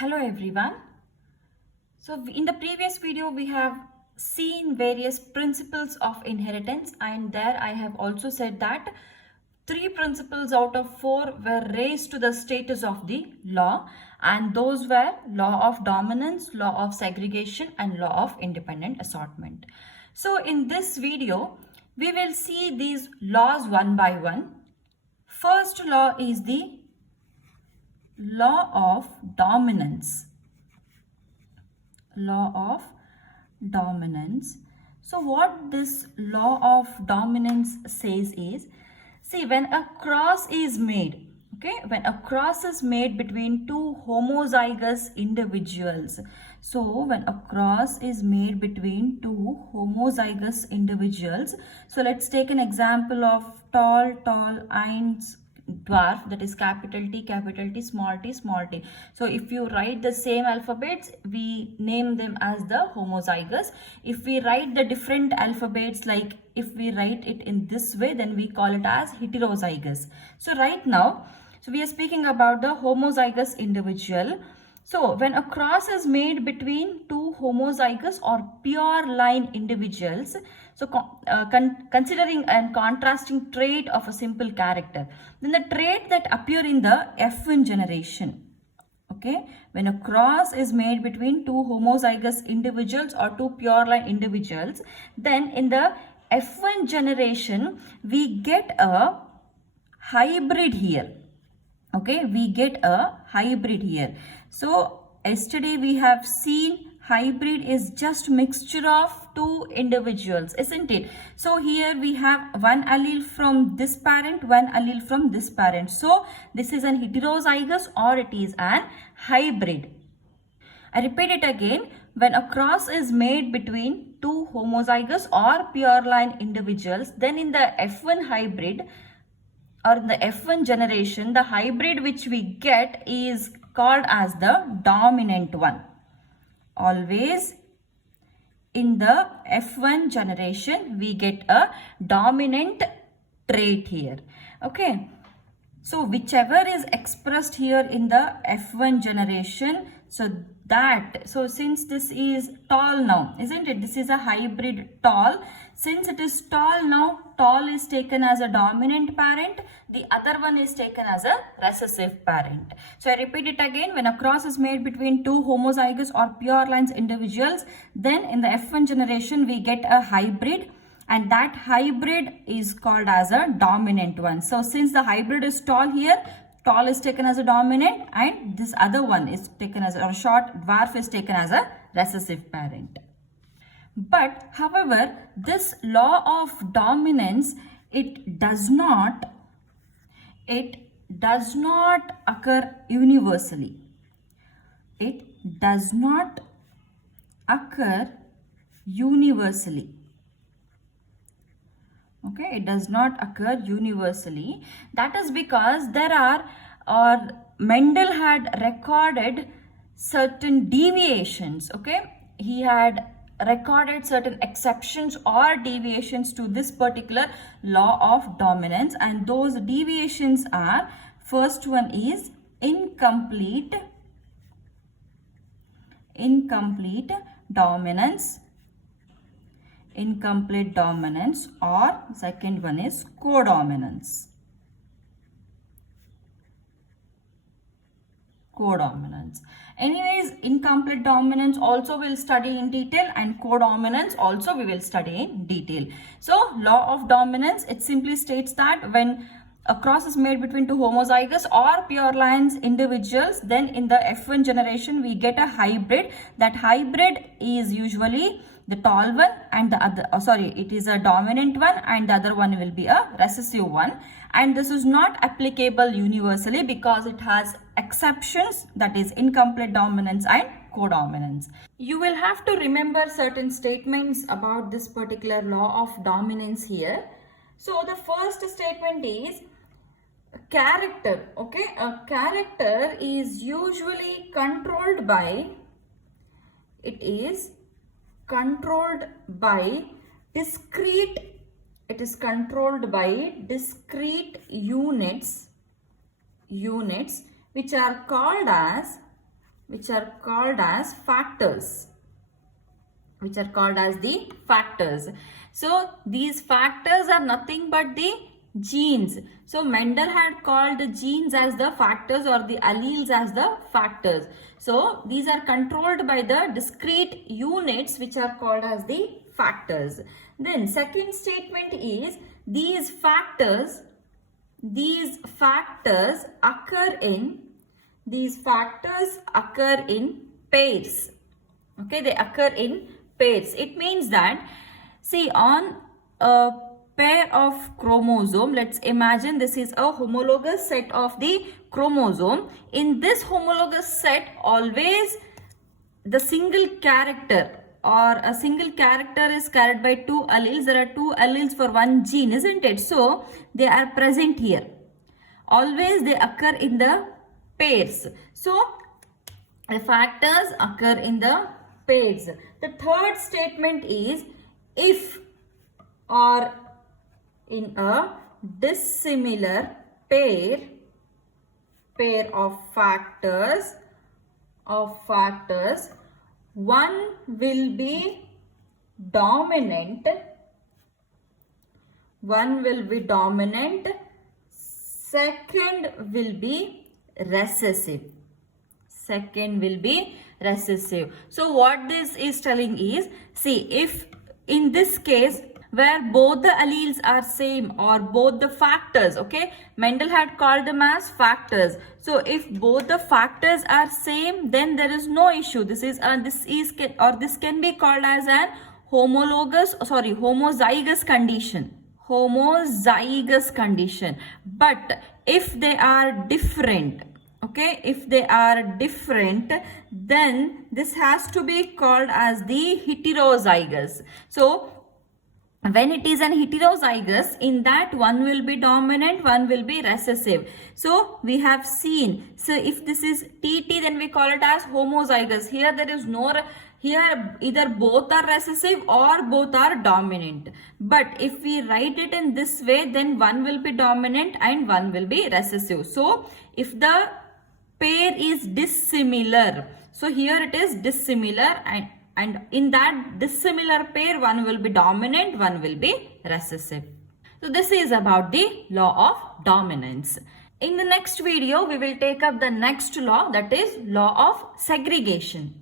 Hello everyone. So in the previous video we have seen various principles of inheritance, and there I have also said that 3 principles out of 4 were raised to the status of the law, and those were law of dominance, law of segregation and law of independent assortment. So in this video we will see these laws one by one. First law is the law of dominance. Law of dominance. So what this law of dominance says is, see, when a cross is made, when a cross is made between two homozygous individuals. So when a cross is made between two homozygous individuals, so let's take an example of tall, and dwarf, that is capital T, small t. So if you write the same alphabets, we name them as the homozygous. If we write the different alphabets, like if we write it in this way, then we call it as heterozygous. So right now, so we are speaking about the homozygous individual. So when a cross is made between two homozygous or pure line individuals, so considering and contrasting trait of a simple character, then the trait that appear in the F1 generation. When a cross is made between two homozygous individuals or two pure line individuals, then in the F1 generation we get a hybrid here. We get a hybrid here. So yesterday we have seen hybrid is just mixture of two individuals, isn't it? So here we have one allele from this parent, one allele from this parent. So this is an heterozygous or it is an hybrid. I repeat it again. When a cross is made between two homozygous or pure line individuals, then in the F1 hybrid or in the F1 generation, the hybrid which we get is called as the dominant one. Always in the F1 generation we get a dominant trait here. So whichever is expressed here in the F1 generation, so since this is tall now, isn't it? This is a hybrid tall. Since it is tall now, tall is taken as a dominant parent, the other one is taken as a recessive parent. So I repeat it again. When a cross is made between two homozygous or pure lines individuals, then in the F1 generation we get a hybrid, and that hybrid is called as a dominant one. So since the hybrid is tall here, tall is taken as a dominant, and this other one is taken as, or short dwarf is taken as a recessive parent. But however, this law of dominance, it does not occur universally. It does not occur universally. It does not occur universally. That is because there are, or Mendel had recorded certain deviations. He had recorded certain exceptions or deviations to this particular law of dominance, and those deviations are, first one is incomplete dominance, or second one is codominance. Anyways, incomplete dominance also we'll study in detail, and codominance also we will study in detail. So law of dominance, it simply states that when a cross is made between two homozygous or pure lines individuals, then in the F1 generation we get a hybrid. That hybrid is usually the tall one, and the other, it is a dominant one, and the other one will be a recessive one. And this is not applicable universally because it has exceptions, that is incomplete dominance and codominance. You will have to remember certain statements about this particular law of dominance here. So the first statement is character. A character is usually controlled by, discrete units which are called as which are called as factors, which are called as the factors. So these factors are nothing but the genes. So Mendel had called the genes as the factors or the alleles as the factors. So these are controlled by the discrete units which are called as the factors. Then second statement is these factors occur in pairs. Okay, they occur in pairs. It means that, see, on a pair of chromosome, let's imagine this is a homologous set of the chromosome. In this homologous set, always the single character or a single character is carried by two alleles. There are two alleles for one gene, isn't it? So they are present here. Always they occur in the pairs. So the factors occur in the pairs. The third statement is if or in a dissimilar pair of factors, one will be dominant, second will be recessive. So what this is telling is, see, if in this case where both the alleles are same or both the factors, okay, Mendel had called them as factors. So if both the factors are same, then there is no issue. This can be called as an homozygous condition. But if they are different, okay, then this has to be called as the heterozygous. So when it is an heterozygous, in that one will be dominant, one will be recessive. So we have seen, so if this is TT, then we call it as homozygous. Here there is no, here either both are recessive or both are dominant. But if we write it in this way, then one will be dominant and one will be recessive. So if the pair is dissimilar, so here it is dissimilar, and in that dissimilar pair, one will be dominant, one will be recessive. So this is about the law of dominance. In the next video, we will take up the next law, that is law of segregation.